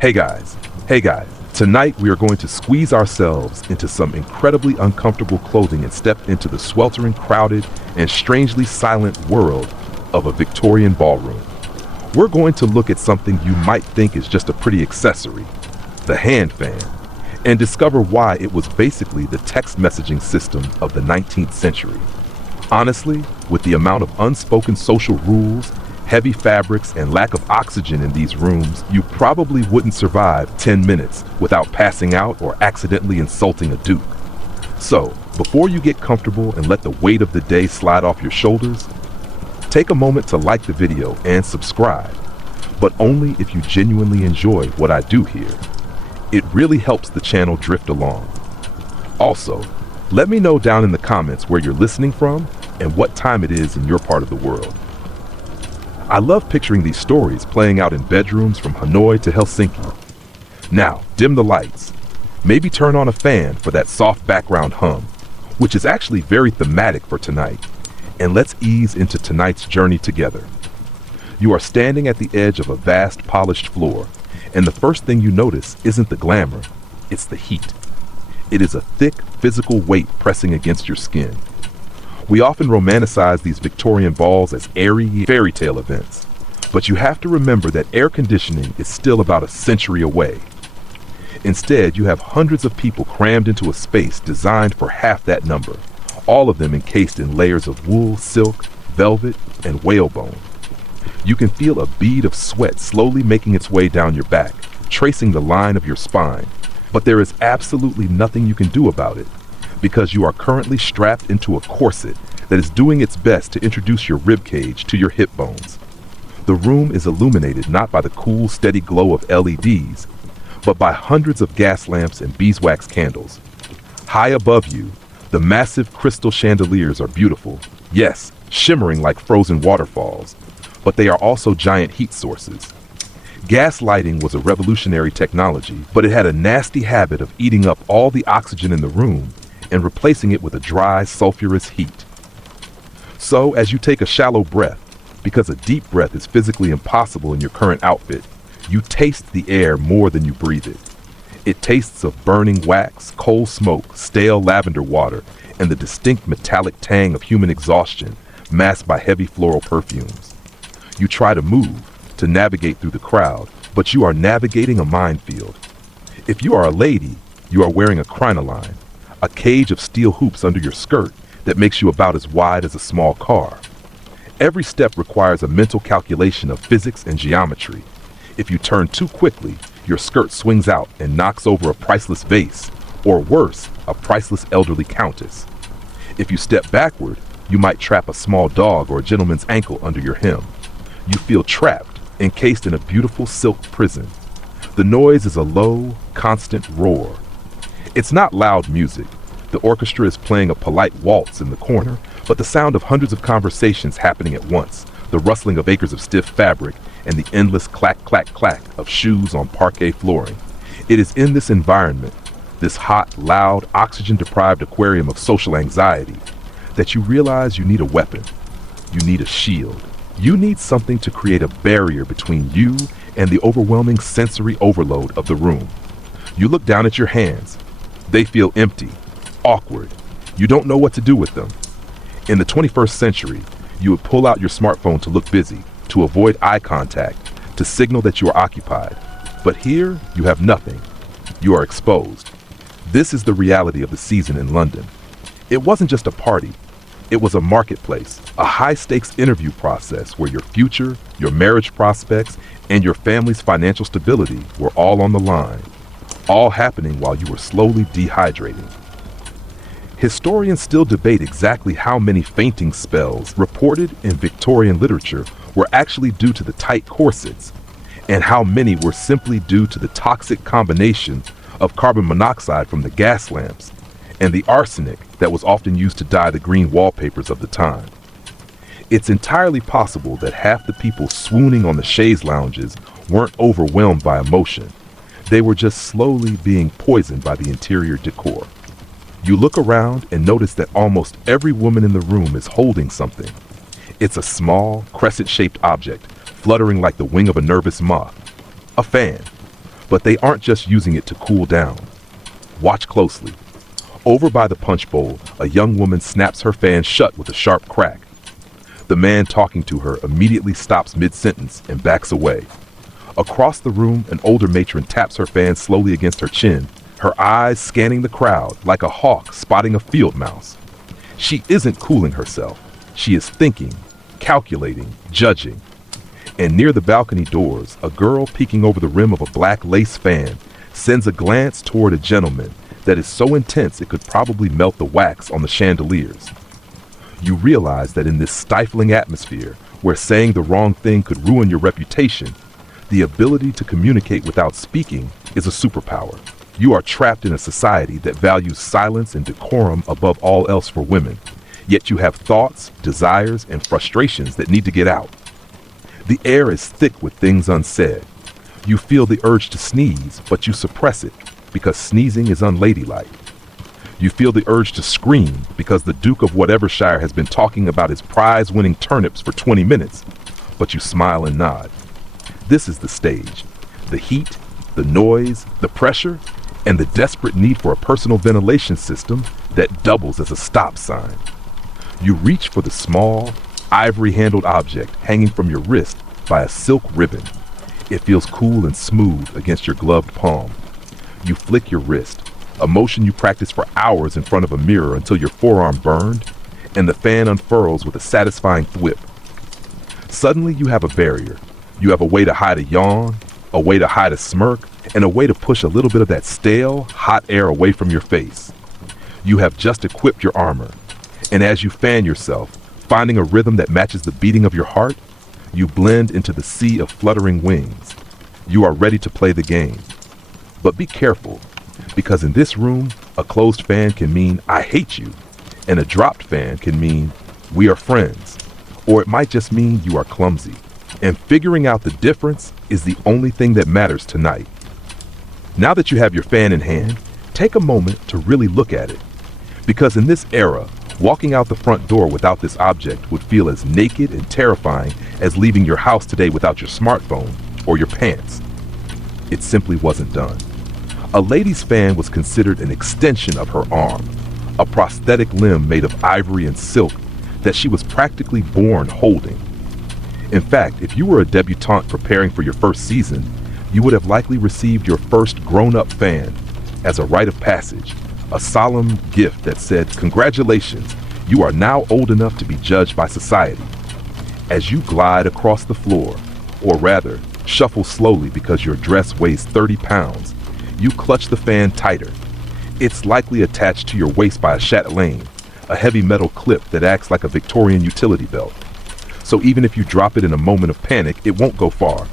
Hey guys, tonight we are going to squeeze ourselves into some incredibly uncomfortable clothing and step into the sweltering, crowded, and strangely silent world of a Victorian ballroom. We're going to look at something you might think is just a pretty accessory, the hand fan, and discover why it was basically the text messaging system of the 19th century. Honestly, with the amount of unspoken social rules, heavy fabrics, and lack of oxygen in these rooms, you probably wouldn't survive 10 minutes without passing out or accidentally insulting a duke. So, before you get comfortable and let the weight of the day slide off your shoulders, take a moment to like the video and subscribe, but only if you genuinely enjoy what I do here. It really helps the channel drift along. Also, let me know down in the comments where you're listening from and what time it is in your part of the world. I love picturing these stories playing out in bedrooms from Hanoi to Helsinki. Now, dim the lights. Maybe turn on a fan for that soft background hum, which is actually very thematic for tonight. And let's ease into tonight's journey together. You are standing at the edge of a vast polished floor, and the first thing you notice isn't the glamour, it's the heat. It is a thick, physical weight pressing against your skin. We often romanticize these Victorian balls as airy fairy tale events, but you have to remember that air conditioning is still about a century away. Instead, you have hundreds of people crammed into a space designed for half that number, all of them encased in layers of wool, silk, velvet, and whalebone. You can feel a bead of sweat slowly making its way down your back, tracing the line of your spine, but there is absolutely nothing you can do about it, because you are currently strapped into a corset that is doing its best to introduce your rib cage to your hip bones. The room is illuminated not by the cool, steady glow of LEDs, but by hundreds of gas lamps and beeswax candles. High above you, the massive crystal chandeliers are beautiful, yes, shimmering like frozen waterfalls, but they are also giant heat sources. Gas lighting was a revolutionary technology, but it had a nasty habit of eating up all the oxygen in the room and replacing it with a dry, sulfurous heat. So, as you take a shallow breath, because a deep breath is physically impossible in your current outfit, you taste the air more than you breathe it. It tastes of burning wax, coal smoke, stale lavender water, and the distinct metallic tang of human exhaustion masked by heavy floral perfumes. You try to move, to navigate through the crowd, but you are navigating a minefield. If you are a lady, you are wearing a crinoline, a cage of steel hoops under your skirt that makes you about as wide as a small car. Every step requires a mental calculation of physics and geometry. If you turn too quickly, your skirt swings out and knocks over a priceless vase, or worse, a priceless elderly countess. If you step backward, you might trap a small dog or a gentleman's ankle under your hem. You feel trapped, encased in a beautiful silk prison. The noise is a low, constant roar. It's not loud music. The orchestra is playing a polite waltz in the corner, but the sound of hundreds of conversations happening at once, the rustling of acres of stiff fabric, and the endless clack, clack, clack of shoes on parquet flooring. It is in this environment, this hot, loud, oxygen-deprived aquarium of social anxiety, that you realize you need a weapon. You need a shield. You need something to create a barrier between you and the overwhelming sensory overload of the room. You look down at your hands. They feel empty, awkward. You don't know what to do with them. In the 21st century, you would pull out your smartphone to look busy, to avoid eye contact, to signal that you are occupied. But here, you have nothing. You are exposed. This is the reality of the season in London. It wasn't just a party. It was a marketplace, a high-stakes interview process where your future, your marriage prospects, and your family's financial stability were all on the line. All happening while you were slowly dehydrating. Historians still debate exactly how many fainting spells reported in Victorian literature were actually due to the tight corsets, and how many were simply due to the toxic combination of carbon monoxide from the gas lamps and the arsenic that was often used to dye the green wallpapers of the time. It's entirely possible that half the people swooning on the chaise lounges weren't overwhelmed by emotion. They were just slowly being poisoned by the interior decor. You look around and notice that almost every woman in the room is holding something. It's a small, crescent-shaped object, fluttering like the wing of a nervous moth. A fan. But they aren't just using it to cool down. Watch closely. Over by the punch bowl, a young woman snaps her fan shut with a sharp crack. The man talking to her immediately stops mid-sentence and backs away. Across the room, an older matron taps her fan slowly against her chin, her eyes scanning the crowd like a hawk spotting a field mouse. She isn't cooling herself. She is thinking, calculating, judging. And near the balcony doors, a girl peeking over the rim of a black lace fan sends a glance toward a gentleman that is so intense it could probably melt the wax on the chandeliers. You realize that in this stifling atmosphere, where saying the wrong thing could ruin your reputation, the ability to communicate without speaking is a superpower. You are trapped in a society that values silence and decorum above all else for women, yet you have thoughts, desires, and frustrations that need to get out. The air is thick with things unsaid. You feel the urge to sneeze, but you suppress it because sneezing is unladylike. You feel the urge to scream because the Duke of whatever shire has been talking about his prize-winning turnips for 20 minutes, but you smile and nod. This is the stage. The heat, the noise, the pressure, and the desperate need for a personal ventilation system that doubles as a stop sign. You reach for the small, ivory-handled object hanging from your wrist by a silk ribbon. It feels cool and smooth against your gloved palm. You flick your wrist, a motion you practice for hours in front of a mirror until your forearm burned, and the fan unfurls with a satisfying thwip. Suddenly you have a barrier. You have a way to hide a yawn, a way to hide a smirk, and a way to push a little bit of that stale, hot air away from your face. You have just equipped your armor, and as you fan yourself, finding a rhythm that matches the beating of your heart, you blend into the sea of fluttering wings. You are ready to play the game. But be careful, because in this room, a closed fan can mean I hate you, and a dropped fan can mean we are friends, or it might just mean you are clumsy. And figuring out the difference is the only thing that matters tonight. Now that you have your fan in hand, take a moment to really look at it. Because in this era, walking out the front door without this object would feel as naked and terrifying as leaving your house today without your smartphone or your pants. It simply wasn't done. A lady's fan was considered an extension of her arm, a prosthetic limb made of ivory and silk that she was practically born holding. In fact, if you were a debutante preparing for your first season, you would have likely received your first grown-up fan as a rite of passage, a solemn gift that said, "Congratulations, you are now old enough to be judged by society." As you glide across the floor, or rather, shuffle slowly because your dress weighs 30 pounds, you clutch the fan tighter. It's likely attached to your waist by a chatelaine, a heavy metal clip that acts like a Victorian utility belt. So even if you drop it in a moment of panic, it won't go far.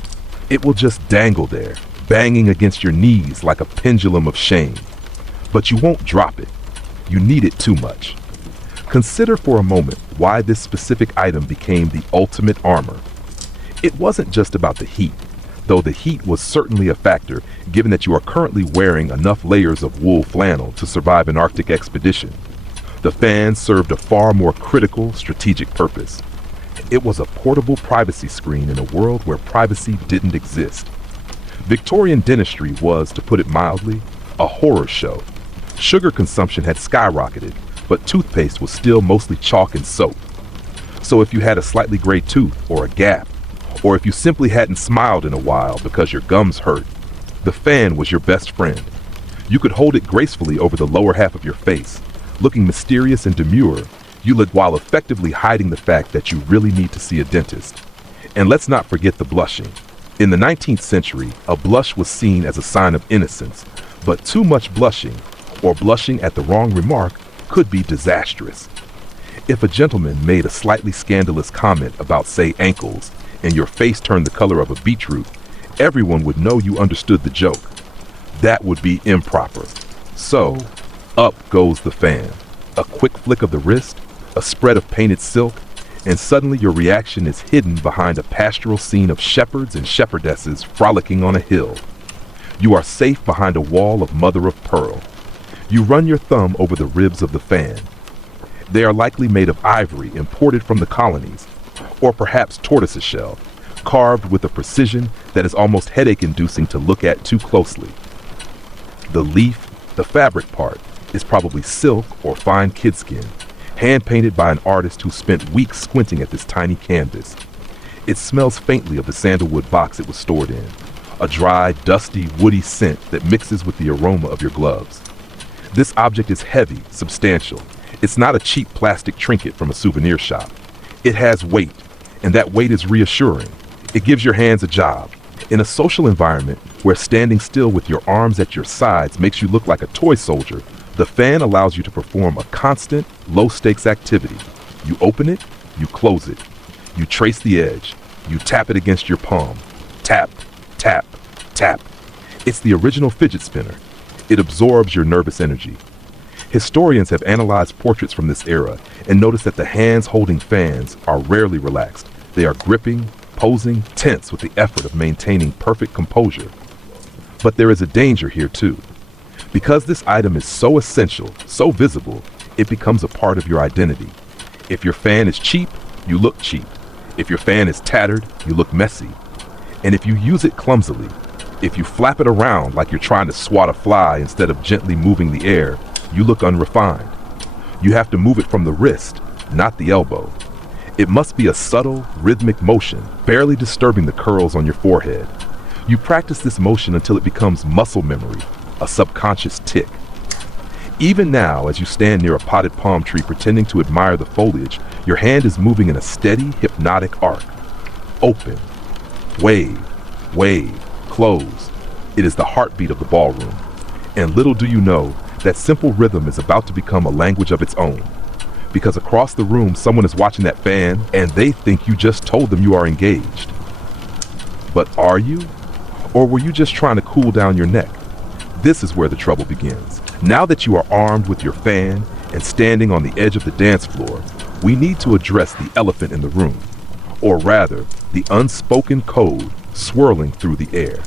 It will just dangle there, banging against your knees like a pendulum of shame. But you won't drop it. You need it too much. Consider for a moment why this specific item became the ultimate armor. It wasn't just about the heat, though the heat was certainly a factor given that you are currently wearing enough layers of wool flannel to survive an Arctic expedition. The fan served a far more critical, strategic purpose. It was a portable privacy screen in a world where privacy didn't exist. Victorian dentistry was, to put it mildly, a horror show. Sugar consumption had skyrocketed, but toothpaste was still mostly chalk and soap. So if you had a slightly gray tooth or a gap, or if you simply hadn't smiled in a while because your gums hurt, the fan was your best friend. You could hold it gracefully over the lower half of your face, looking mysterious and demure, while effectively hiding the fact that you really need to see a dentist. And let's not forget the blushing. In the 19th century, a blush was seen as a sign of innocence, but too much blushing, or blushing at the wrong remark, could be disastrous. If a gentleman made a slightly scandalous comment about, say, ankles, and your face turned the color of a beetroot, everyone would know you understood the joke. That would be improper. So, up goes the fan. A quick flick of the wrist, a spread of painted silk, and suddenly your reaction is hidden behind a pastoral scene of shepherds and shepherdesses frolicking on a hill. You are safe behind a wall of mother of pearl. You run your thumb over the ribs of the fan. They are likely made of ivory imported from the colonies, or perhaps tortoiseshell, carved with a precision that is almost headache-inducing to look at too closely. The leaf, the fabric part, is probably silk or fine kid skin, hand-painted by an artist who spent weeks squinting at this tiny canvas. It smells faintly of the sandalwood box it was stored in, a dry, dusty, woody scent that mixes with the aroma of your gloves. This object is heavy, substantial. It's not a cheap plastic trinket from a souvenir shop. It has weight, and that weight is reassuring. It gives your hands a job. In a social environment where standing still with your arms at your sides makes you look like a toy soldier, the fan allows you to perform a constant, low-stakes activity. You open it, you close it. You trace the edge. You tap it against your palm. Tap, tap, tap. It's the original fidget spinner. It absorbs your nervous energy. Historians have analyzed portraits from this era and noticed that the hands holding fans are rarely relaxed. They are gripping, posing, tense with the effort of maintaining perfect composure. But there is a danger here too. Because this item is so essential, so visible, it becomes a part of your identity. If your fan is cheap, you look cheap. If your fan is tattered, you look messy. And if you use it clumsily, if you flap it around like you're trying to swat a fly instead of gently moving the air, you look unrefined. You have to move it from the wrist, not the elbow. It must be a subtle, rhythmic motion, barely disturbing the curls on your forehead. You practice this motion until it becomes muscle memory, a subconscious tick. Even now, as you stand near a potted palm tree pretending to admire the foliage, your hand is moving in a steady, hypnotic arc. Open, wave, wave, close. It is the heartbeat of the ballroom. And little do you know, that simple rhythm is about to become a language of its own. Because across the room, someone is watching that fan, and they think you just told them you are engaged. But are you? Or were you just trying to cool down your neck? This is where the trouble begins. Now that you are armed with your fan and standing on the edge of the dance floor, we need to address the elephant in the room, or rather, the unspoken code swirling through the air.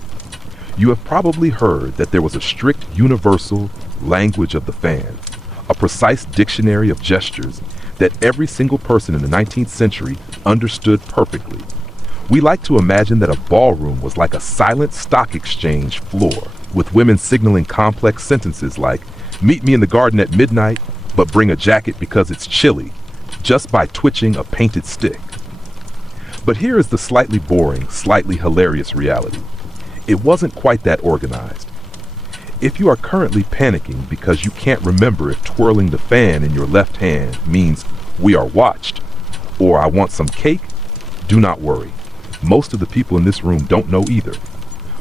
You have probably heard that there was a strict universal language of the fan, a precise dictionary of gestures that every single person in the 19th century understood perfectly. We like to imagine that a ballroom was like a silent stock exchange floor, with women signaling complex sentences like, "Meet me in the garden at midnight, but bring a jacket because it's chilly," just by twitching a painted stick. But here is the slightly boring, slightly hilarious reality. It wasn't quite that organized. If you are currently panicking because you can't remember if twirling the fan in your left hand means "we are watched" or "I want some cake," do not worry. Most of the people in this room don't know either.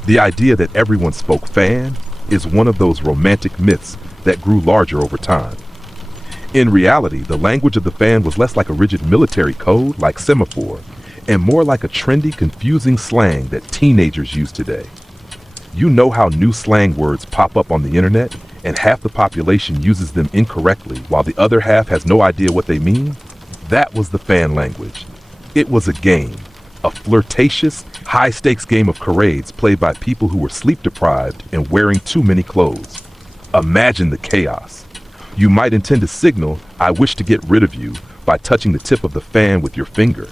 The idea that everyone spoke fan is one of those romantic myths that grew larger over time. In reality, the language of the fan was less like a rigid military code like semaphore, and more like a trendy, confusing slang that teenagers use today. You know how new slang words pop up on the internet, and half the population uses them incorrectly while the other half has no idea what they mean? That was the fan language. It was a game. A flirtatious, high-stakes game of charades played by people who were sleep-deprived and wearing too many clothes. Imagine the chaos. You might intend to signal, "I wish to get rid of you," by touching the tip of the fan with your finger.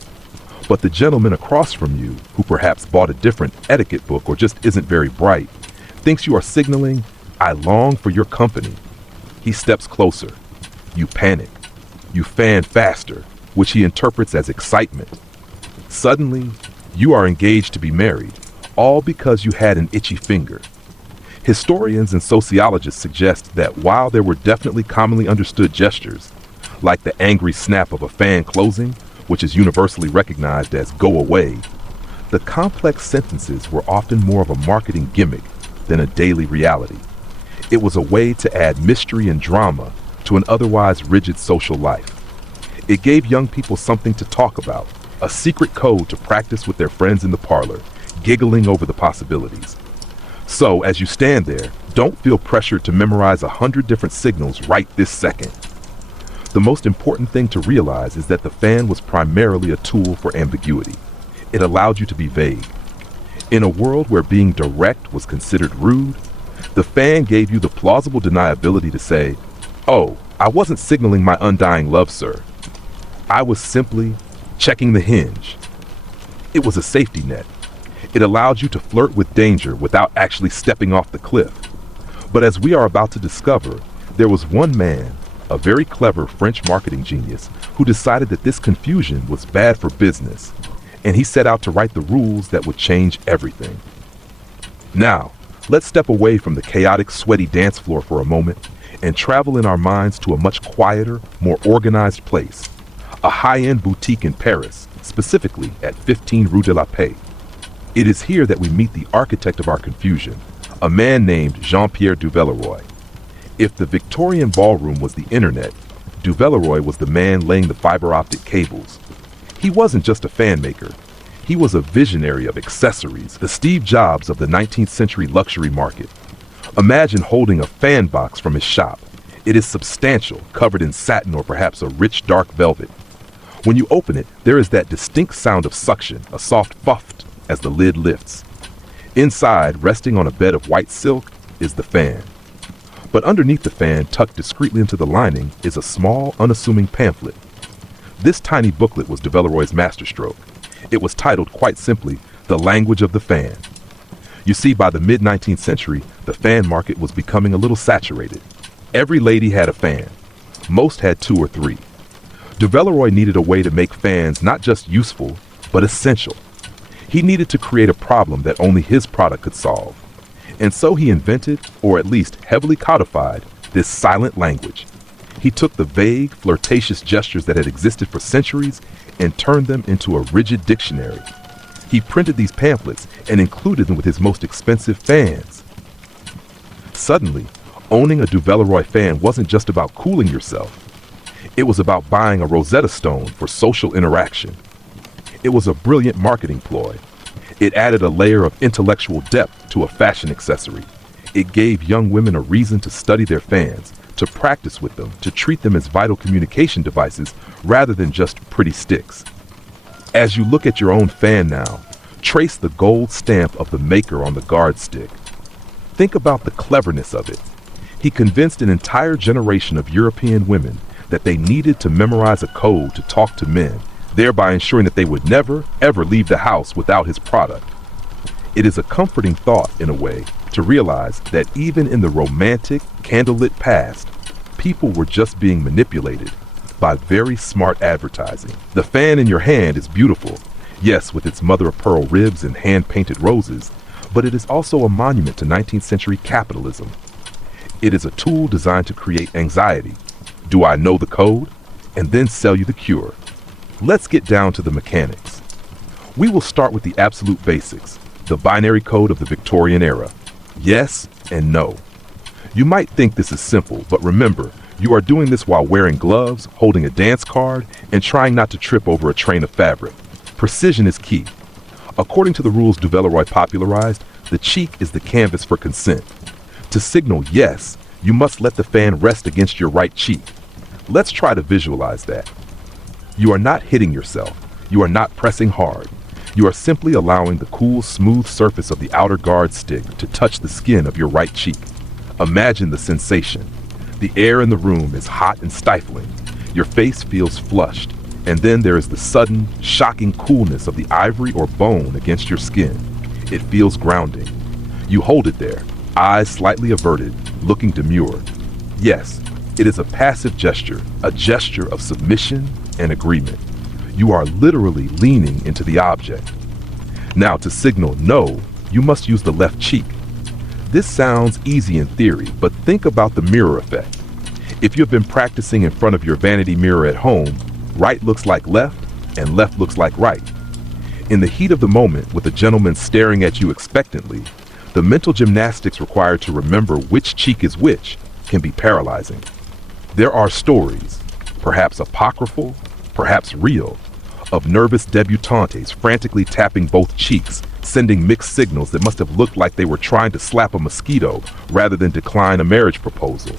But the gentleman across from you, who perhaps bought a different etiquette book or just isn't very bright, thinks you are signaling, "I long for your company." He steps closer. You panic. You fan faster, which he interprets as excitement. Suddenly, you are engaged to be married, all because you had an itchy finger. Historians and sociologists suggest that while there were definitely commonly understood gestures, like the angry snap of a fan closing, which is universally recognized as "go away," the complex sentences were often more of a marketing gimmick than a daily reality. It was a way to add mystery and drama to an otherwise rigid social life. It gave young people something to talk about, a secret code to practice with their friends in the parlor, giggling over the possibilities. So, as you stand there, don't feel pressured to memorize 100 different signals right this second. The most important thing to realize is that the fan was primarily a tool for ambiguity. It allowed you to be vague. In a world where being direct was considered rude, the fan gave you the plausible deniability to say, "Oh, I wasn't signaling my undying love, sir. I was simply checking the hinge." It was a safety net. It allowed you to flirt with danger without actually stepping off the cliff. But as we are about to discover, there was one man, a very clever French marketing genius, who decided that this confusion was bad for business, and he set out to write the rules that would change everything. Now, let's step away from the chaotic, sweaty dance floor for a moment and travel in our minds to a much quieter, more organized place, a high-end boutique in Paris, specifically at 15 Rue de la Paix. It is here that we meet the architect of our confusion, a man named Jean-Pierre Duvelleroy. If the Victorian ballroom was the internet, Duvelleroy was the man laying the fiber optic cables. He wasn't just a fan maker. He was a visionary of accessories, the Steve Jobs of the 19th century luxury market. Imagine holding a fan box from his shop. It is substantial, covered in satin or perhaps a rich dark velvet. When you open it, there is that distinct sound of suction, a soft fuft as the lid lifts. Inside, resting on a bed of white silk, is the fan. But underneath the fan, tucked discreetly into the lining, is a small, unassuming pamphlet. This tiny booklet was Duvelleroy's masterstroke. It was titled, quite simply, The Language of the Fan. You see, by the mid-19th century, the fan market was becoming a little saturated. Every lady had a fan. Most had 2 or 3. Duvelleroy needed a way to make fans not just useful, but essential. He needed to create a problem that only his product could solve. And so he invented, or at least heavily codified, this silent language. He took the vague, flirtatious gestures that had existed for centuries and turned them into a rigid dictionary. He printed these pamphlets and included them with his most expensive fans. Suddenly, owning a Duvelleroy fan wasn't just about cooling yourself. It was about buying a Rosetta Stone for social interaction. It was a brilliant marketing ploy. It added a layer of intellectual depth to a fashion accessory. It gave young women a reason to study their fans, to practice with them, to treat them as vital communication devices rather than just pretty sticks. As you look at your own fan now, trace the gold stamp of the maker on the guard stick. Think about the cleverness of it. He convinced an entire generation of European women that they needed to memorize a code to talk to men, thereby ensuring that they would never, ever leave the house without his product. It is a comforting thought, in a way, to realize that even in the romantic, candlelit past, people were just being manipulated by very smart advertising. The fan in your hand is beautiful, yes, with its mother-of-pearl ribs and hand-painted roses, but it is also a monument to 19th century capitalism. It is a tool designed to create anxiety. Do I know the code? And then sell you the cure. Let's get down to the mechanics. We will start with the absolute basics, the binary code of the Victorian era. Yes and no. You might think this is simple, but remember, you are doing this while wearing gloves, holding a dance card, and trying not to trip over a train of fabric. Precision is key. According to the rules Duvelleroy popularized, the cheek is the canvas for consent. To signal yes, you must let the fan rest against your right cheek. Let's try to visualize that. You are not hitting yourself. You are not pressing hard. You are simply allowing the cool, smooth surface of the outer guard stick to touch the skin of your right cheek. Imagine the sensation. The air in the room is hot and stifling. Your face feels flushed, and then there is the sudden, shocking coolness of the ivory or bone against your skin. It feels grounding. You hold it there, eyes slightly averted, looking demure. Yes, it is a passive gesture, a gesture of submission and agreement. You are literally leaning into the object. Now, to signal no, you must use the left cheek. This sounds easy in theory, but think about the mirror effect. If you've been practicing in front of your vanity mirror at home, right looks like left and left looks like right. In the heat of the moment, with a gentleman staring at you expectantly, the mental gymnastics required to remember which cheek is which can be paralyzing. There are stories, perhaps apocryphal, perhaps real, of nervous debutantes frantically tapping both cheeks, sending mixed signals that must have looked like they were trying to slap a mosquito rather than decline a marriage proposal.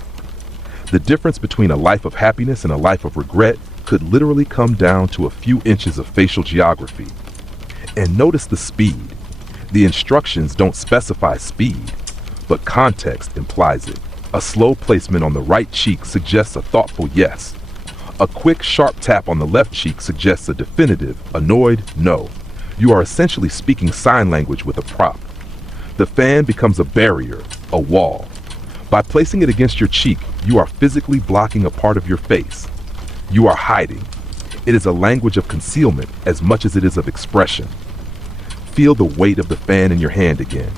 The difference between a life of happiness and a life of regret could literally come down to a few inches of facial geography. And notice the speed. The instructions don't specify speed, but context implies it. A slow placement on the right cheek suggests a thoughtful yes. A quick, sharp tap on the left cheek suggests a definitive, annoyed no. You are essentially speaking sign language with a prop. The fan becomes a barrier, a wall. By placing it against your cheek, you are physically blocking a part of your face. You are hiding. It is a language of concealment as much as it is of expression. Feel the weight of the fan in your hand again.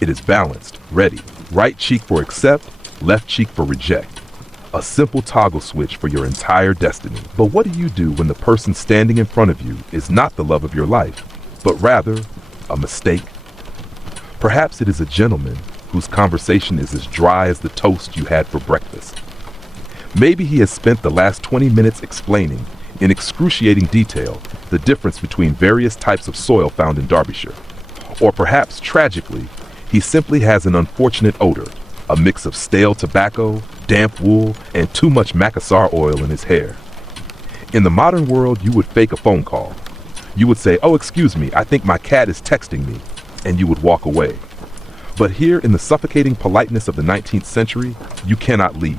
It is balanced, ready. Right cheek for accept, left cheek for reject. A simple toggle switch for your entire destiny. But what do you do when the person standing in front of you is not the love of your life, but rather a mistake? Perhaps it is a gentleman whose conversation is as dry as the toast you had for breakfast. Maybe he has spent the last 20 minutes explaining, in excruciating detail, the difference between various types of soil found in Derbyshire. Or perhaps, tragically, he simply has an unfortunate odor, a mix of stale tobacco, damp wool, and too much macassar oil in his hair. In the modern world, you would fake a phone call. You would say, "Oh, excuse me, I think my cat is texting me," and you would walk away. But here in the suffocating politeness of the 19th century, you cannot leave.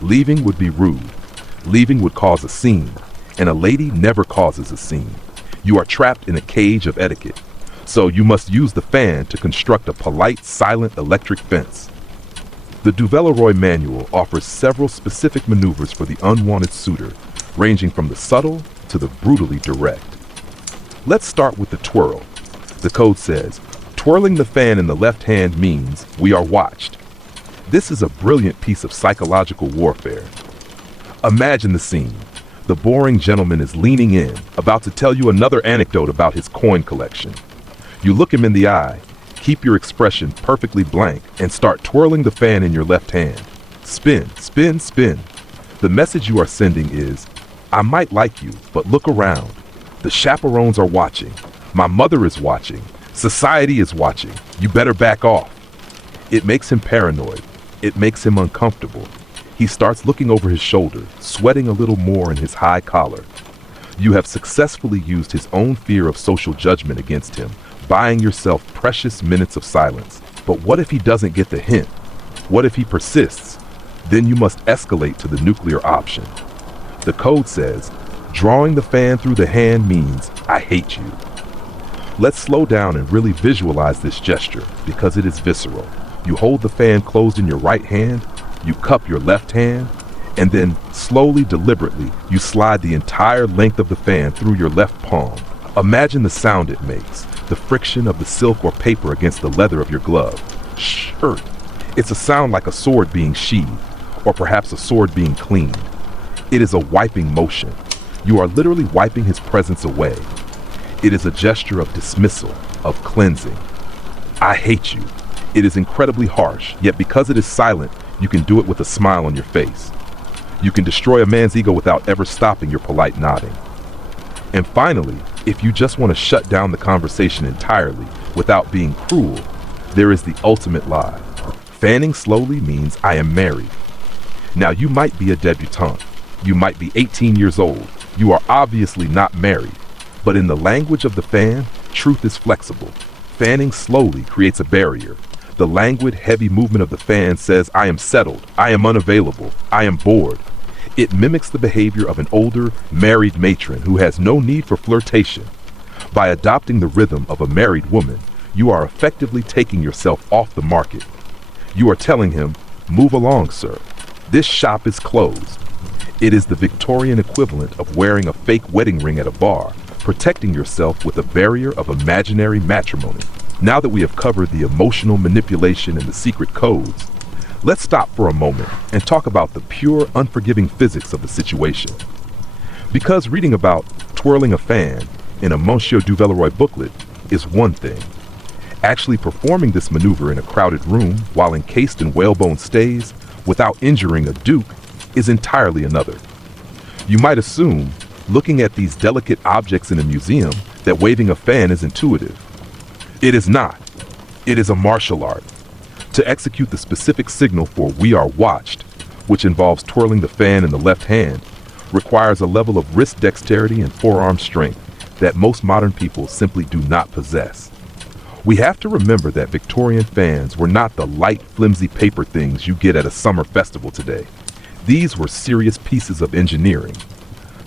Leaving would be rude. Leaving would cause a scene, and a lady never causes a scene. You are trapped in a cage of etiquette, so you must use the fan to construct a polite, silent electric fence. The Duvelleroy manual offers several specific maneuvers for the unwanted suitor, ranging from the subtle to the brutally direct. Let's start with the twirl. The code says, twirling the fan in the left hand means we are watched. This is a brilliant piece of psychological warfare. Imagine the scene. The boring gentleman is leaning in, about to tell you another anecdote about his coin collection. You look him in the eye, keep your expression perfectly blank, and start twirling the fan in your left hand. Spin, spin, spin. The message you are sending is, I might like you, but look around. The chaperones are watching. My mother is watching. Society is watching. You better back off. It makes him paranoid. It makes him uncomfortable. He starts looking over his shoulder, sweating a little more in his high collar. You have successfully used his own fear of social judgment against him, buying yourself precious minutes of silence. But what if he doesn't get the hint? What if he persists? Then you must escalate to the nuclear option. The code says, drawing the fan through the hand means I hate you. Let's slow down and really visualize this gesture because it is visceral. You hold the fan closed in your right hand, you cup your left hand, and then slowly, deliberately, you slide the entire length of the fan through your left palm. Imagine the sound it makes, the friction of the silk or paper against the leather of your glove. Shirt. It's a sound like a sword being sheathed, or perhaps a sword being cleaned. It is a wiping motion. You are literally wiping his presence away. It is a gesture of dismissal, of cleansing. I hate you. It is incredibly harsh, yet because it is silent, you can do it with a smile on your face. You can destroy a man's ego without ever stopping your polite nodding. And finally, if you just want to shut down the conversation entirely without being cruel, there is the ultimate lie. Fanning slowly means I am married. Now you might be a debutante. You might be 18 years old. You are obviously not married. But in the language of the fan, truth is flexible. Fanning slowly creates a barrier. The languid, heavy movement of the fan says, I am settled, I am unavailable, I am bored. It mimics the behavior of an older, married matron who has no need for flirtation. By adopting the rhythm of a married woman, you are effectively taking yourself off the market. You are telling him, move along, sir. This shop is closed. It is the Victorian equivalent of wearing a fake wedding ring at a bar, protecting yourself with a barrier of imaginary matrimony. Now that we have covered the emotional manipulation and the secret codes, let's stop for a moment and talk about the pure, unforgiving physics of the situation. Because reading about twirling a fan in a Monsieur Duvelleroy booklet is one thing. Actually performing this maneuver in a crowded room while encased in whalebone stays without injuring a duke is entirely another. You might assume, looking at these delicate objects in a museum, that waving a fan is intuitive. It is not. It is a martial art. To execute the specific signal for we are watched, which involves twirling the fan in the left hand, requires a level of wrist dexterity and forearm strength that most modern people simply do not possess. We have to remember that Victorian fans were not the light, flimsy paper things you get at a summer festival today. These were serious pieces of engineering.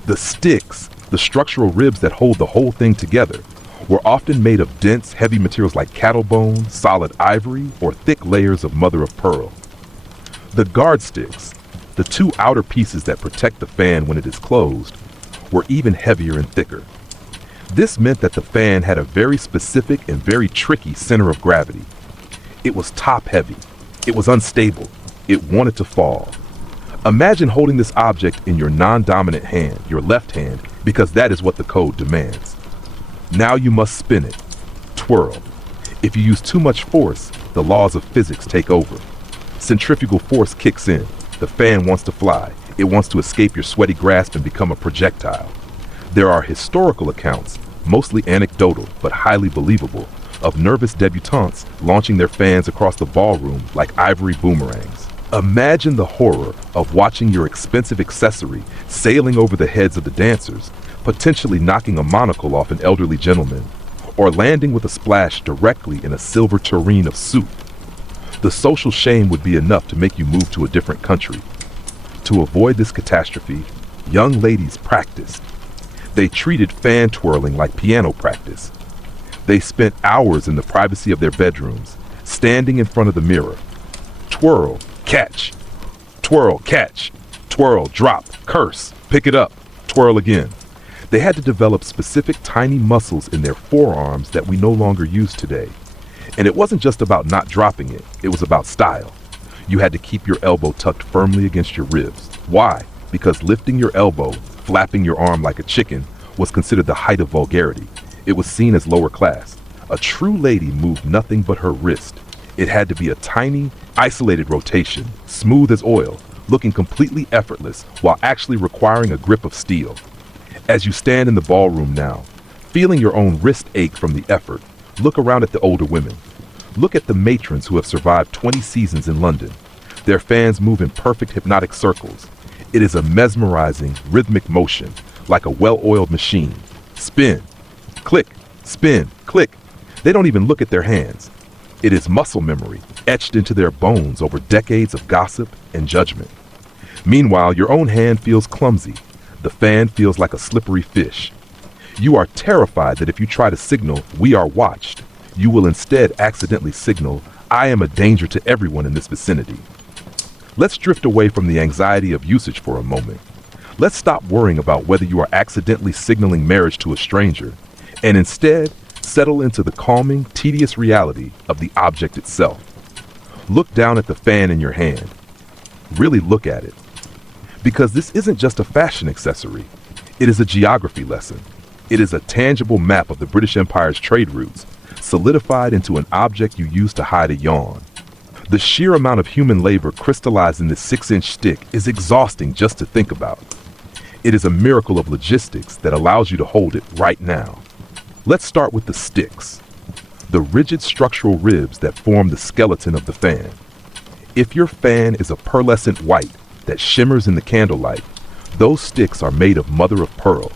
The sticks, the structural ribs that hold the whole thing together, were often made of dense, heavy materials like cattle bone, solid ivory, or thick layers of mother of pearl. The guard sticks, the two outer pieces that protect the fan when it is closed, were even heavier and thicker. This meant that the fan had a very specific and very tricky center of gravity. It was top-heavy. It was unstable. It wanted to fall. Imagine holding this object in your non-dominant hand, your left hand, because that is what the code demands. Now you must spin it. Twirl. If you use too much force, the laws of physics take over. Centrifugal force kicks in. The fan wants to fly. It wants to escape your sweaty grasp and become a projectile. There are historical accounts, mostly anecdotal but highly believable, of nervous debutantes launching their fans across the ballroom like ivory boomerangs. Imagine the horror of watching your expensive accessory sailing over the heads of the dancers, potentially knocking a monocle off an elderly gentleman, or landing with a splash directly in a silver tureen of soup. The social shame would be enough to make you move to a different country. To avoid this catastrophe, young ladies practiced. They treated fan twirling like piano practice. They spent hours in the privacy of their bedrooms, standing in front of the mirror. Twirl, catch. Twirl, catch. Twirl, drop, curse, pick it up, twirl again. They had to develop specific tiny muscles in their forearms that we no longer use today. And it wasn't just about not dropping it, it was about style. You had to keep your elbow tucked firmly against your ribs. Why? Because lifting your elbow, flapping your arm like a chicken, was considered the height of vulgarity. It was seen as lower class. A true lady moved nothing but her wrist. It had to be a tiny, isolated rotation, smooth as oil, looking completely effortless while actually requiring a grip of steel. As you stand in the ballroom now, feeling your own wrist ache from the effort, look around at the older women. Look at the matrons who have survived 20 seasons in London. Their fans move in perfect hypnotic circles. It is a mesmerizing, rhythmic motion, like a well-oiled machine. Spin, click, spin, click. They don't even look at their hands. It is muscle memory, etched into their bones over decades of gossip and judgment. Meanwhile, your own hand feels clumsy. The fan feels like a slippery fish. You are terrified that if you try to signal, "We are watched," you will instead accidentally signal, "I am a danger to everyone in this vicinity." Let's drift away from the anxiety of usage for a moment. Let's stop worrying about whether you are accidentally signaling marriage to a stranger, and instead settle into the calming, tedious reality of the object itself. Look down at the fan in your hand. Really look at it. Because this isn't just a fashion accessory. It is a geography lesson. It is a tangible map of the British Empire's trade routes, solidified into an object you use to hide a yawn. The sheer amount of human labor crystallized in this 6-inch stick is exhausting just to think about. It is a miracle of logistics that allows you to hold it right now. Let's start with the sticks, the rigid structural ribs that form the skeleton of the fan. If your fan is a pearlescent white that shimmers in the candlelight, those sticks are made of mother of pearl.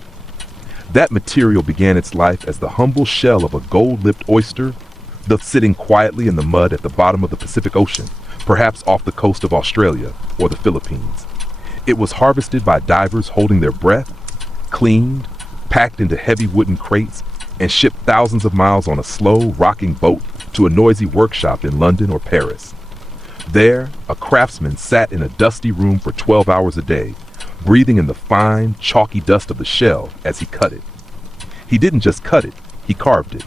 That material began its life as the humble shell of a gold-lipped oyster, sitting quietly in the mud at the bottom of the Pacific Ocean, perhaps off the coast of Australia or the Philippines. It was harvested by divers holding their breath, cleaned, packed into heavy wooden crates, and shipped thousands of miles on a slow, rocking boat to a noisy workshop in London or Paris. There, a craftsman sat in a dusty room for 12 hours a day, breathing in the fine, chalky dust of the shell as he cut it. He didn't just cut it, he carved it.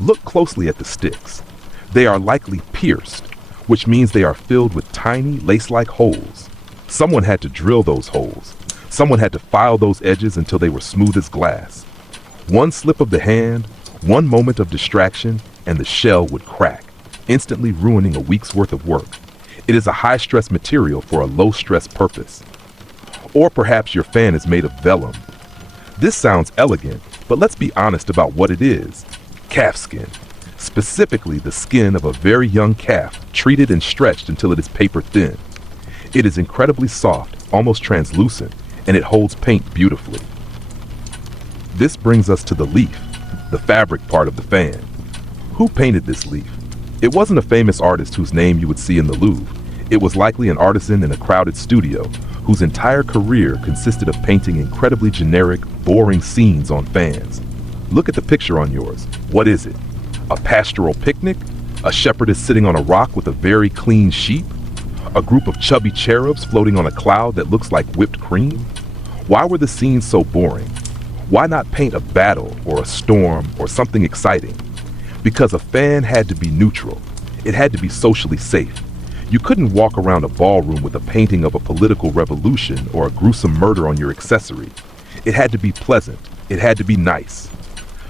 Look closely at the sticks. They are likely pierced, which means they are filled with tiny, lace-like holes. Someone had to drill those holes. Someone had to file those edges until they were smooth as glass. One slip of the hand, one moment of distraction, and the shell would crack, instantly ruining a week's worth of work. It is a high-stress material for a low-stress purpose. Or perhaps your fan is made of vellum. This sounds elegant, but let's be honest about what it is. Calf skin. Specifically the skin of a very young calf, treated and stretched until it is paper thin. It is incredibly soft, almost translucent, and it holds paint beautifully. This brings us to the leaf, the fabric part of the fan. Who painted this leaf? It wasn't a famous artist whose name you would see in the Louvre. It was likely an artisan in a crowded studio whose entire career consisted of painting incredibly generic, boring scenes on fans. Look at the picture on yours. What is it? A pastoral picnic? A shepherdess sitting on a rock with a very clean sheep? A group of chubby cherubs floating on a cloud that looks like whipped cream? Why were the scenes so boring? Why not paint a battle or a storm or something exciting? Because a fan had to be neutral. It had to be socially safe. You couldn't walk around a ballroom with a painting of a political revolution or a gruesome murder on your accessory. It had to be pleasant. It had to be nice.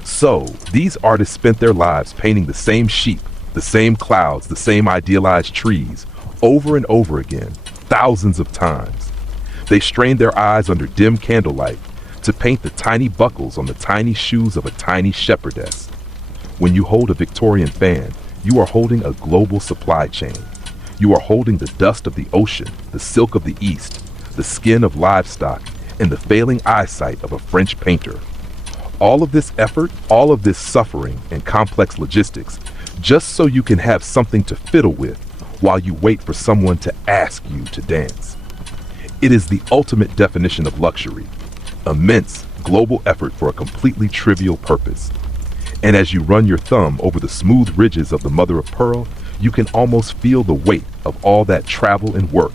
So, these artists spent their lives painting the same sheep, the same clouds, the same idealized trees, over and over again, thousands of times. They strained their eyes under dim candlelight to paint the tiny buckles on the tiny shoes of a tiny shepherdess. When you hold a Victorian fan, you are holding a global supply chain. You are holding the dust of the ocean, the silk of the East, the skin of livestock, and the failing eyesight of a French painter. All of this effort, all of this suffering and complex logistics, just so you can have something to fiddle with while you wait for someone to ask you to dance. It is the ultimate definition of luxury. Immense global effort for a completely trivial purpose. And as you run your thumb over the smooth ridges of the mother of pearl, you can almost feel the weight of all that travel and work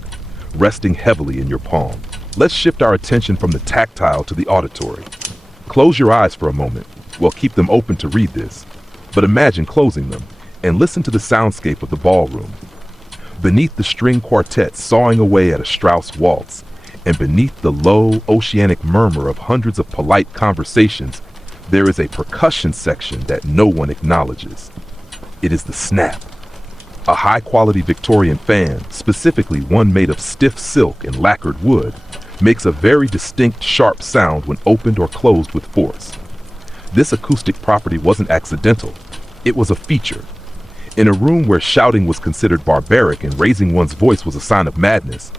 resting heavily in your palm. Let's shift our attention from the tactile to the auditory. Close your eyes for a moment. Well, keep them open to read this, but imagine closing them and listen to the soundscape of the ballroom. Beneath the string quartet sawing away at a Strauss waltz, and beneath the low, oceanic murmur of hundreds of polite conversations, there is a percussion section that no one acknowledges. It is the snap. A high-quality Victorian fan, specifically one made of stiff silk and lacquered wood, makes a very distinct, sharp sound when opened or closed with force. This acoustic property wasn't accidental. It was a feature. In a room where shouting was considered barbaric and raising one's voice was a sign of madness,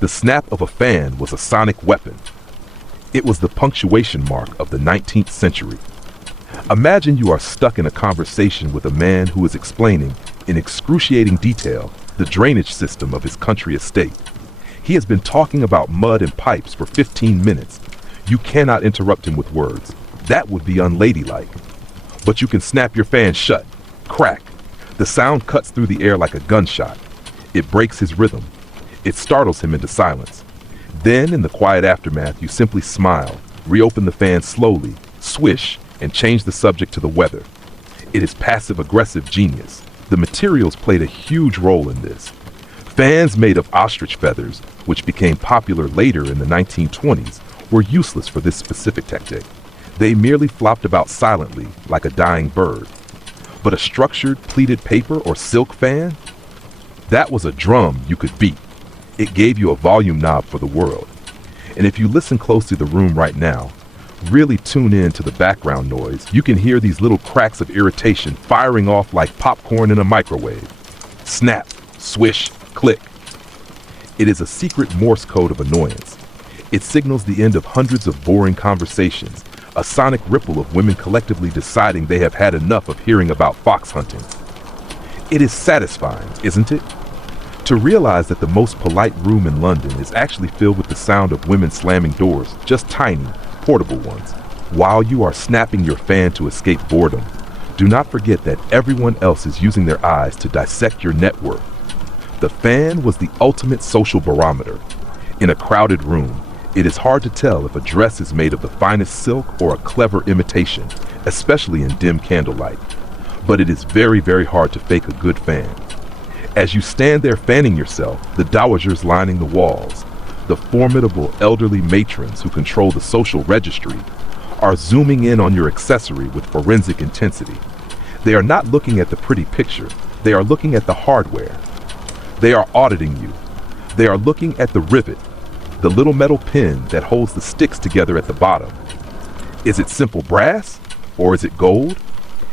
the snap of a fan was a sonic weapon. It was the punctuation mark of the 19th century. Imagine you are stuck in a conversation with a man who is explaining, in excruciating detail, the drainage system of his country estate. He has been talking about mud and pipes for 15 minutes. You cannot interrupt him with words. That would be unladylike. But you can snap your fan shut. Crack. The sound cuts through the air like a gunshot. It breaks his rhythm. It startles him into silence. Then, in the quiet aftermath, you simply smile, reopen the fan slowly, swish, and change the subject to the weather. It is passive-aggressive genius. The materials played a huge role in this. Fans made of ostrich feathers, which became popular later in the 1920s, were useless for this specific tactic. They merely flopped about silently, like a dying bird. But a structured, pleated paper or silk fan? That was a drum you could beat. It gave you a volume knob for the world. And if you listen close to the room right now, really tune in to the background noise, you can hear these little cracks of irritation firing off like popcorn in a microwave. Snap, swish, click. It is a secret Morse code of annoyance. It signals the end of hundreds of boring conversations, a sonic ripple of women collectively deciding they have had enough of hearing about fox hunting. It is satisfying, isn't it? To realize that the most polite room in London is actually filled with the sound of women slamming doors, just tiny, portable ones. While you are snapping your fan to escape boredom, do not forget that everyone else is using their eyes to dissect your net worth. The fan was the ultimate social barometer. In a crowded room, it is hard to tell if a dress is made of the finest silk or a clever imitation, especially in dim candlelight. But it is very, very hard to fake a good fan. As you stand there fanning yourself, the dowagers lining the walls, the formidable elderly matrons who control the social registry, are zooming in on your accessory with forensic intensity. They are not looking at the pretty picture, they are looking at the hardware. They are auditing you. They are looking at the rivet, the little metal pin that holds the sticks together at the bottom. Is it simple brass? Or is it gold?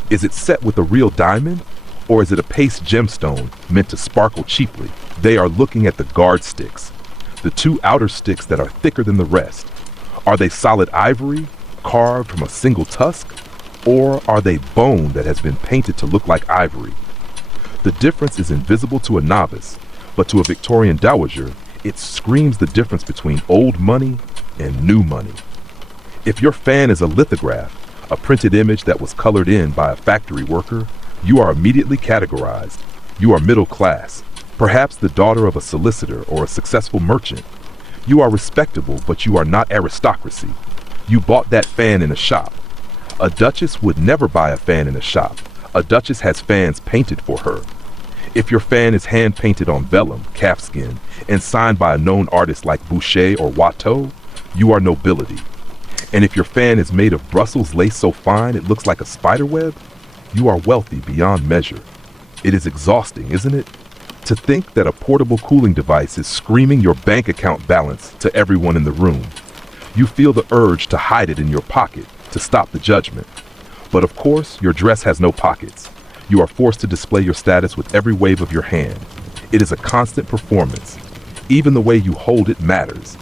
Is it set with a real diamond? Or is it a paste gemstone meant to sparkle cheaply? They are looking at the guard sticks, the two outer sticks that are thicker than the rest. Are they solid ivory, carved from a single tusk? Or are they bone that has been painted to look like ivory? The difference is invisible to a novice, but to a Victorian dowager, it screams the difference between old money and new money. If your fan is a lithograph, a printed image that was colored in by a factory worker, you are immediately categorized. You are middle class, perhaps the daughter of a solicitor or a successful merchant. You are respectable, but you are not aristocracy. You bought that fan in a shop. A duchess would never buy a fan in a shop. A duchess has fans painted for her. If your fan is hand-painted on vellum, calfskin, and signed by a known artist like Boucher or Watteau, you are nobility. And if your fan is made of Brussels lace so fine it looks like a spider web, you are wealthy beyond measure. It is exhausting, isn't it? To think that a portable cooling device is screaming your bank account balance to everyone in the room. You feel the urge to hide it in your pocket to stop the judgment. But of course, your dress has no pockets. You are forced to display your status with every wave of your hand. It is a constant performance. Even the way you hold it matters.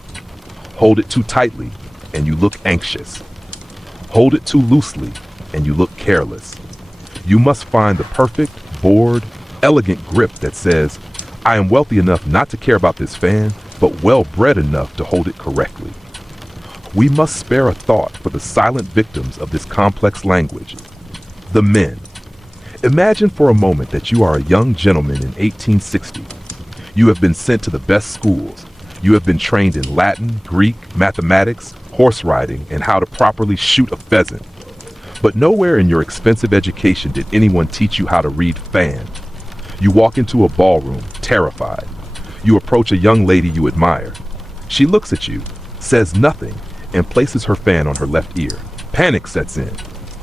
Hold it too tightly, and you look anxious. Hold it too loosely, and you look careless. You must find the perfect, bored, elegant grip that says, I am wealthy enough not to care about this fan, but well-bred enough to hold it correctly. We must spare a thought for the silent victims of this complex language, the men. Imagine for a moment that you are a young gentleman in 1860. You have been sent to the best schools. You have been trained in Latin, Greek, mathematics, horse riding, and how to properly shoot a pheasant. But nowhere in your expensive education did anyone teach you how to read fan. You walk into a ballroom, terrified. You approach a young lady you admire. She looks at you, says nothing, and places her fan on her left ear. Panic sets in.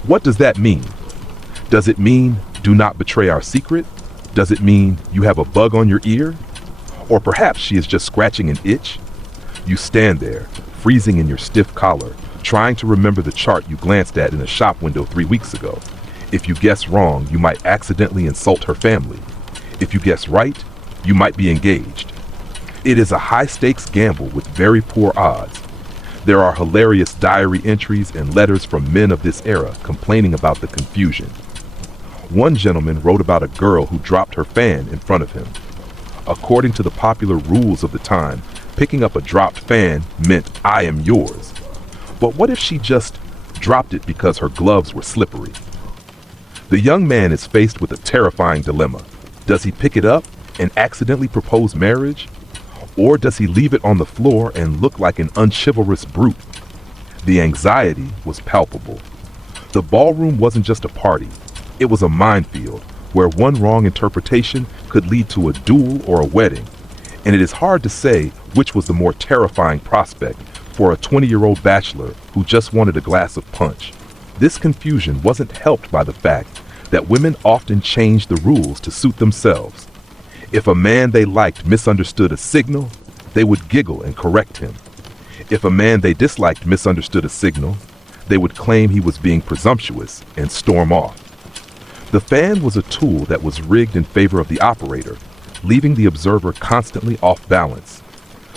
What does that mean? Does it mean, do not betray our secret? Does it mean you have a bug on your ear? Or perhaps she is just scratching an itch? You stand there, freezing in your stiff collar, trying to remember the chart you glanced at in a shop window 3 weeks ago. If you guess wrong, you might accidentally insult her family. If you guess right, you might be engaged. It is a high-stakes gamble with very poor odds. There are hilarious diary entries and letters from men of this era complaining about the confusion. One gentleman wrote about a girl who dropped her fan in front of him. According to the popular rules of the time, picking up a dropped fan meant I am yours. But what if she just dropped it because her gloves were slippery? The young man is faced with a terrifying dilemma. Does he pick it up and accidentally propose marriage? Or does he leave it on the floor and look like an unchivalrous brute? The anxiety was palpable. The ballroom wasn't just a party. It was a minefield where one wrong interpretation could lead to a duel or a wedding. And it is hard to say which was the more terrifying prospect for a 20-year-old bachelor who just wanted a glass of punch. This confusion wasn't helped by the fact that women often changed the rules to suit themselves. If a man they liked misunderstood a signal, they would giggle and correct him. If a man they disliked misunderstood a signal, they would claim he was being presumptuous and storm off. The fan was a tool that was rigged in favor of the operator, leaving the observer constantly off balance,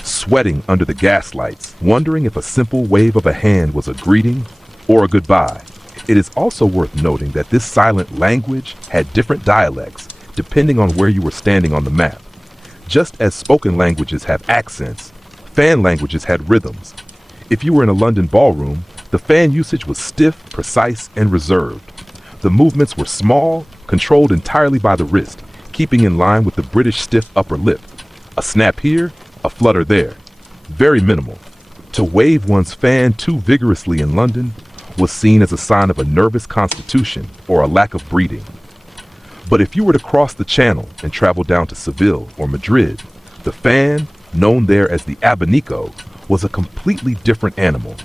sweating under the gaslights, wondering if a simple wave of a hand was a greeting or a goodbye. It is also worth noting that this silent language had different dialects depending on where you were standing on the map. Just as spoken languages have accents, fan languages had rhythms. If you were in a London ballroom, the fan usage was stiff, precise, and reserved. The movements were small, controlled entirely by the wrist, keeping in line with the British stiff upper lip. A snap here, a flutter there. Very minimal. To wave one's fan too vigorously in London was seen as a sign of a nervous constitution or a lack of breeding. But if you were to cross the channel and travel down to Seville or Madrid, the fan, known there as the abanico, was a completely different animal.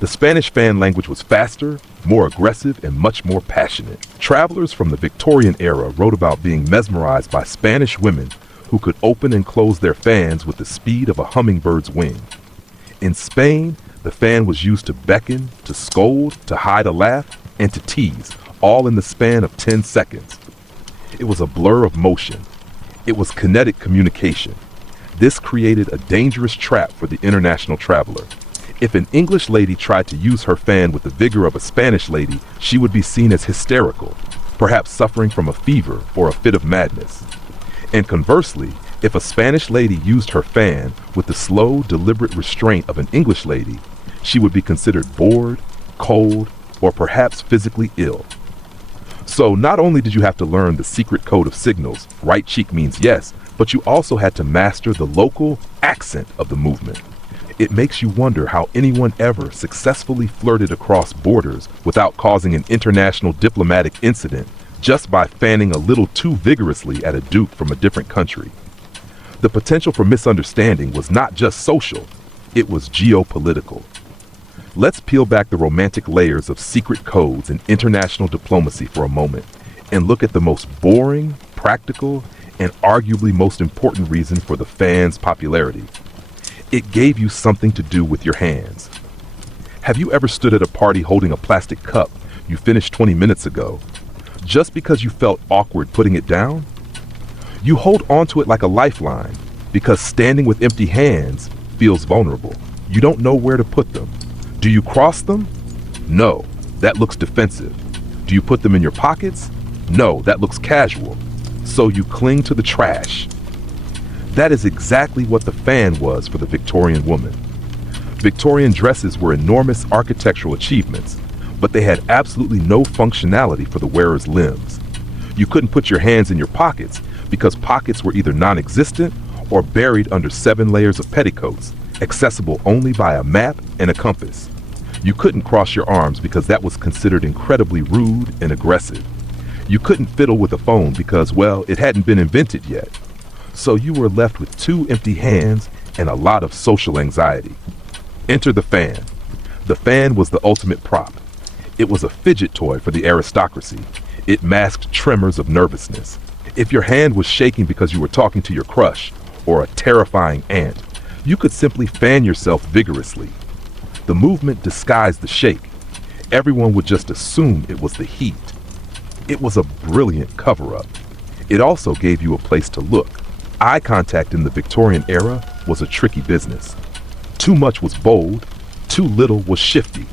The Spanish fan language was faster, more aggressive, and much more passionate. Travelers from the Victorian era wrote about being mesmerized by Spanish women who could open and close their fans with the speed of a hummingbird's wing. In Spain, the fan was used to beckon, to scold, to hide a laugh, and to tease, all in the span of 10 seconds. It was a blur of motion. It was kinetic communication. This created a dangerous trap for the international traveler. If an English lady tried to use her fan with the vigor of a Spanish lady, she would be seen as hysterical, perhaps suffering from a fever or a fit of madness. And conversely, if a Spanish lady used her fan with the slow, deliberate restraint of an English lady, she would be considered bored, cold, or perhaps physically ill. So not only did you have to learn the secret code of signals, right cheek means yes, but you also had to master the local accent of the movement. It makes you wonder how anyone ever successfully flirted across borders without causing an international diplomatic incident just by fanning a little too vigorously at a duke from a different country. The potential for misunderstanding was not just social, it was geopolitical. Let's peel back the romantic layers of secret codes and international diplomacy for a moment and look at the most boring, practical, and arguably most important reason for the fan's popularity. It gave you something to do with your hands. Have you ever stood at a party holding a plastic cup you finished 20 minutes ago, just because you felt awkward putting it down? You hold onto it like a lifeline, because standing with empty hands feels vulnerable. You don't know where to put them. Do you cross them? No, that looks defensive. Do you put them in your pockets? No, that looks casual. So you cling to the trash. That is exactly what the fan was for the Victorian woman. Victorian dresses were enormous architectural achievements, but they had absolutely no functionality for the wearer's limbs. You couldn't put your hands in your pockets because pockets were either non-existent or buried under 7 layers of petticoats, accessible only by a map and a compass. You couldn't cross your arms because that was considered incredibly rude and aggressive. You couldn't fiddle with a phone because, well, it hadn't been invented yet. So you were left with 2 empty hands and a lot of social anxiety. Enter the fan. The fan was the ultimate prop. It was a fidget toy for the aristocracy. It masked tremors of nervousness. If your hand was shaking because you were talking to your crush or a terrifying aunt, you could simply fan yourself vigorously. The movement disguised the shake. Everyone would just assume it was the heat. It was a brilliant cover-up. It also gave you a place to look. Eye contact in the Victorian era was a tricky business. Too much was bold, too little was shifty.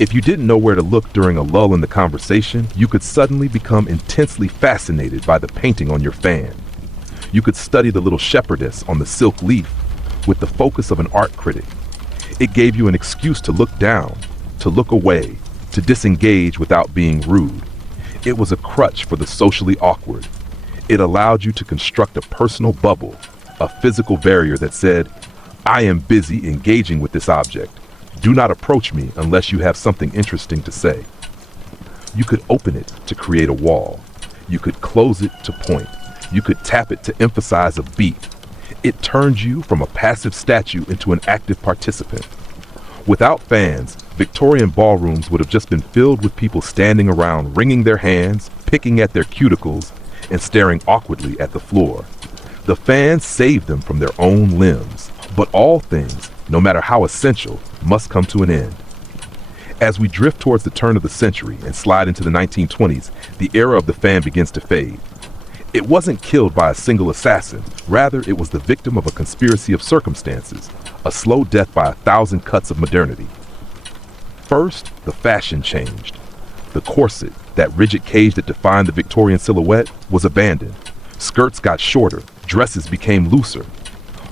If you didn't know where to look during a lull in the conversation, you could suddenly become intensely fascinated by the painting on your fan. You could study the little shepherdess on the silk leaf with the focus of an art critic. It gave you an excuse to look down, to look away, to disengage without being rude. It was a crutch for the socially awkward. It allowed you to construct a personal bubble, a physical barrier that said, I am busy engaging with this object. Do not approach me unless you have something interesting to say. You could open it to create a wall. You could close it to point. You could tap it to emphasize a beat. It turned you from a passive statue into an active participant. Without fans, Victorian ballrooms would have just been filled with people standing around wringing their hands, picking at their cuticles, and staring awkwardly at the floor. The fans saved them from their own limbs, but all things, no matter how essential, must come to an end. As we drift towards the turn of the century and slide into the 1920s, the era of the fan begins to fade. It wasn't killed by a single assassin, rather it was the victim of a conspiracy of circumstances, a slow death by 1,000 cuts of modernity. First, the fashion changed. The corset, that rigid cage that defined the Victorian silhouette, was abandoned. Skirts got shorter, dresses became looser.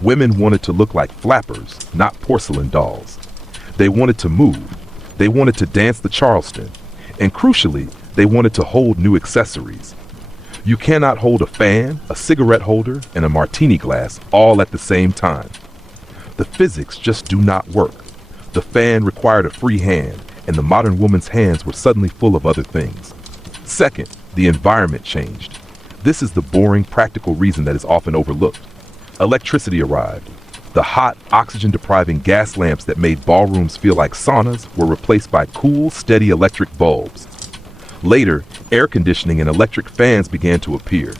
Women wanted to look like flappers, not porcelain dolls. They wanted to move. They wanted to dance the Charleston. And crucially, they wanted to hold new accessories. You cannot hold a fan, a cigarette holder, and a martini glass all at the same time. The physics just do not work. The fan required a free hand, and the modern woman's hands were suddenly full of other things. Second, the environment changed. This is the boring, practical reason that is often overlooked. Electricity arrived. The hot, oxygen-depriving gas lamps that made ballrooms feel like saunas were replaced by cool, steady electric bulbs. Later, air conditioning and electric fans began to appear.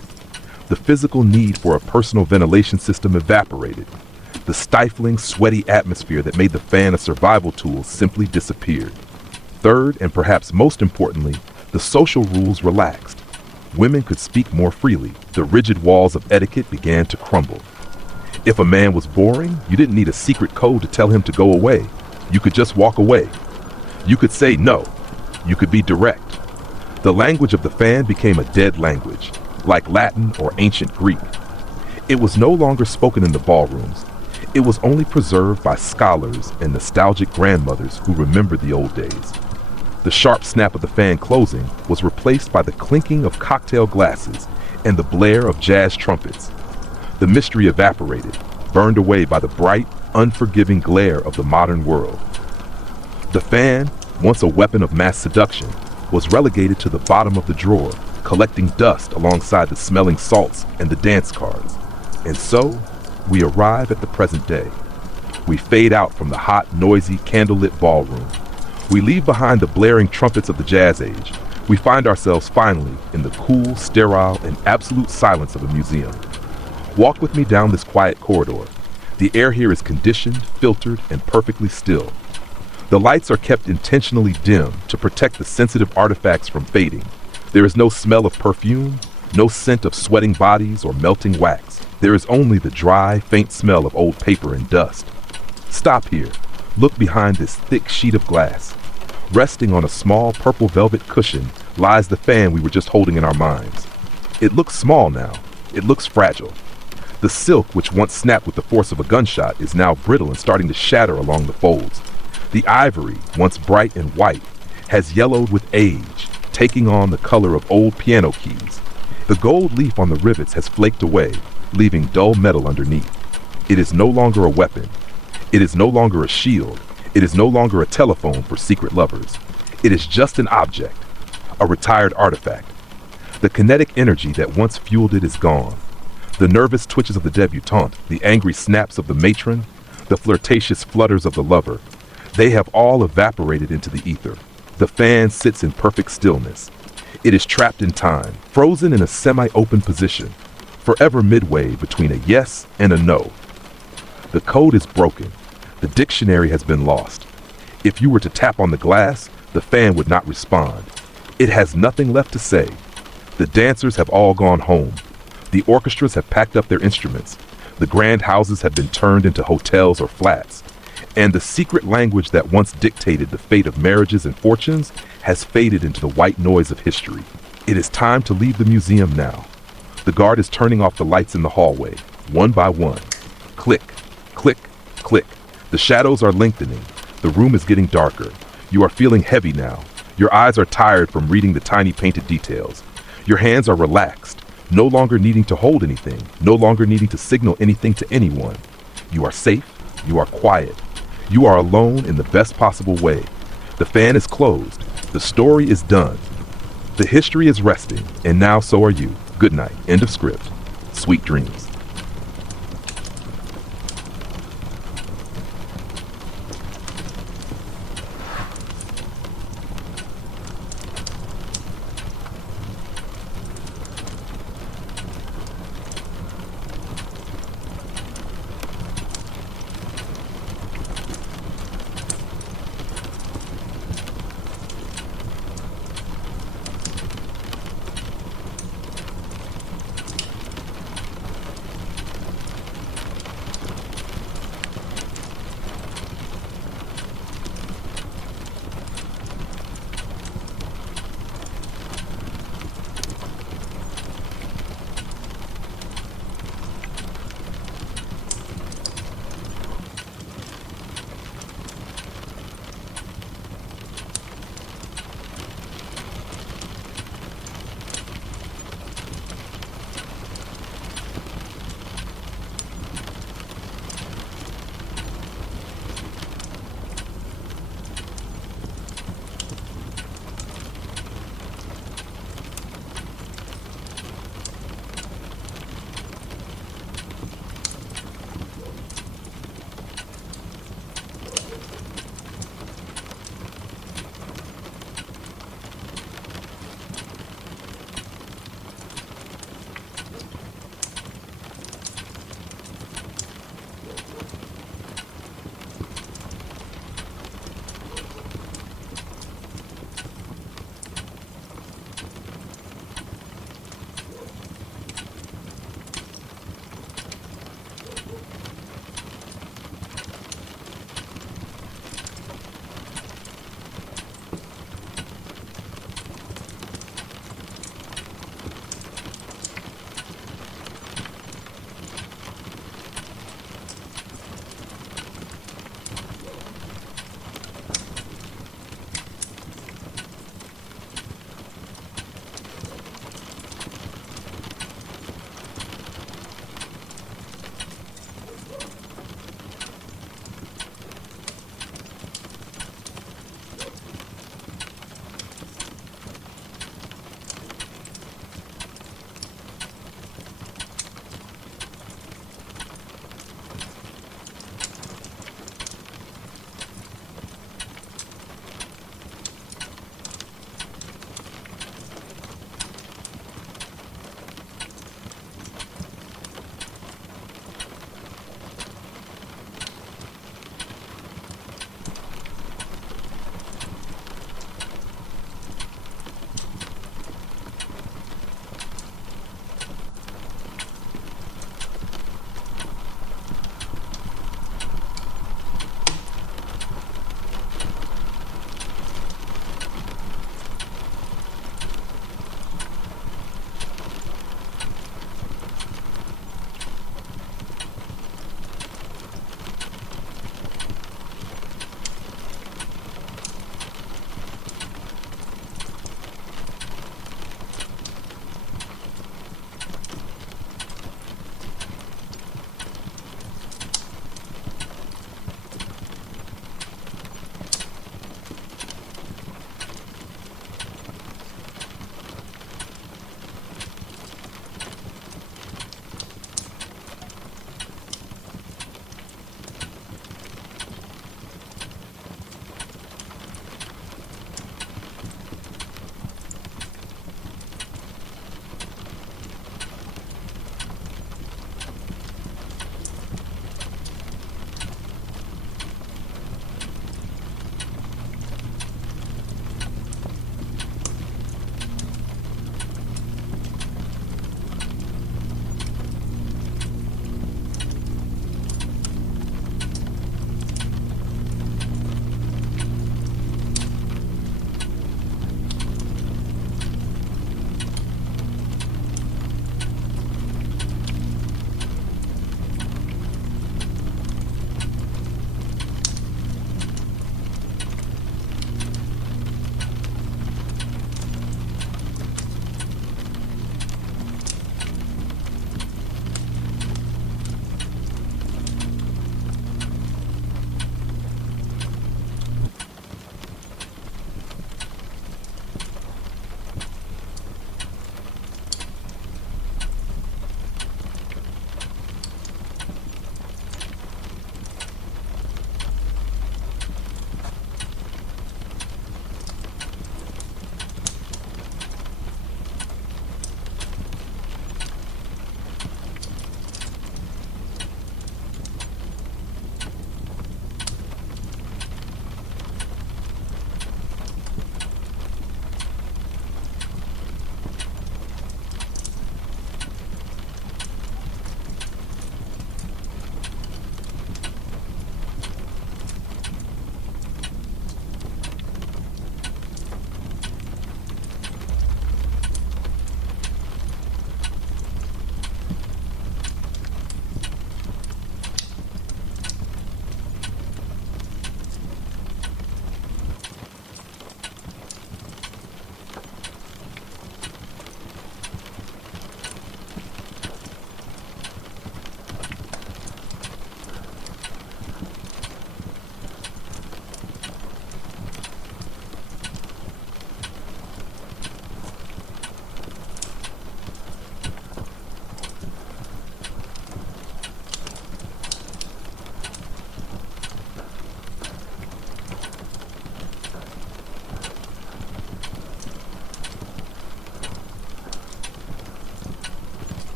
The physical need for a personal ventilation system evaporated. The stifling, sweaty atmosphere that made the fan a survival tool simply disappeared. Third, and perhaps most importantly, the social rules relaxed. Women could speak more freely. The rigid walls of etiquette began to crumble. If a man was boring, you didn't need a secret code to tell him to go away. You could just walk away. You could say no. You could be direct. The language of the fan became a dead language, like Latin or ancient Greek. It was no longer spoken in the ballrooms. It was only preserved by scholars and nostalgic grandmothers who remembered the old days. The sharp snap of the fan closing was replaced by the clinking of cocktail glasses and the blare of jazz trumpets. The mystery evaporated, burned away by the bright, unforgiving glare of the modern world. The fan, once a weapon of mass seduction, was relegated to the bottom of the drawer, collecting dust alongside the smelling salts and the dance cards. And so, we arrive at the present day. We fade out from the hot, noisy, candlelit ballroom. We leave behind the blaring trumpets of the jazz age. We find ourselves finally in the cool, sterile, and absolute silence of a museum. Walk with me down this quiet corridor. The air here is conditioned, filtered, and perfectly still. The lights are kept intentionally dim to protect the sensitive artifacts from fading. There is no smell of perfume, no scent of sweating bodies or melting wax. There is only the dry, faint smell of old paper and dust. Stop here. Look behind this thick sheet of glass. Resting on a small purple velvet cushion lies the fan we were just holding in our minds. It looks small now. It looks fragile. The silk, which once snapped with the force of a gunshot, is now brittle and starting to shatter along the folds. The ivory, once bright and white, has yellowed with age, taking on the color of old piano keys. The gold leaf on the rivets has flaked away, leaving dull metal underneath. It is no longer a weapon. It is no longer a shield. It is no longer a telephone for secret lovers. It is just an object, a retired artifact. The kinetic energy that once fueled it is gone. The nervous twitches of the debutante, the angry snaps of the matron, the flirtatious flutters of the lover, they have all evaporated into the ether. The fan sits in perfect stillness. It is trapped in time, frozen in a semi-open position, forever midway between a yes and a no. The code is broken. The dictionary has been lost. If you were to tap on the glass, the fan would not respond. It has nothing left to say. The dancers have all gone home. The orchestras have packed up their instruments. The grand houses have been turned into hotels or flats. And the secret language that once dictated the fate of marriages and fortunes has faded into the white noise of history. It is time to leave the museum now. The guard is turning off the lights in the hallway, one by one. Click, click, click. The shadows are lengthening. The room is getting darker. You are feeling heavy now. Your eyes are tired from reading the tiny painted details. Your hands are relaxed, no longer needing to hold anything, no longer needing to signal anything to anyone. You are safe. You are quiet. You are alone in the best possible way. The fan is closed. The story is done. The history is resting, and now so are you. Good night. End of script. Sweet dreams.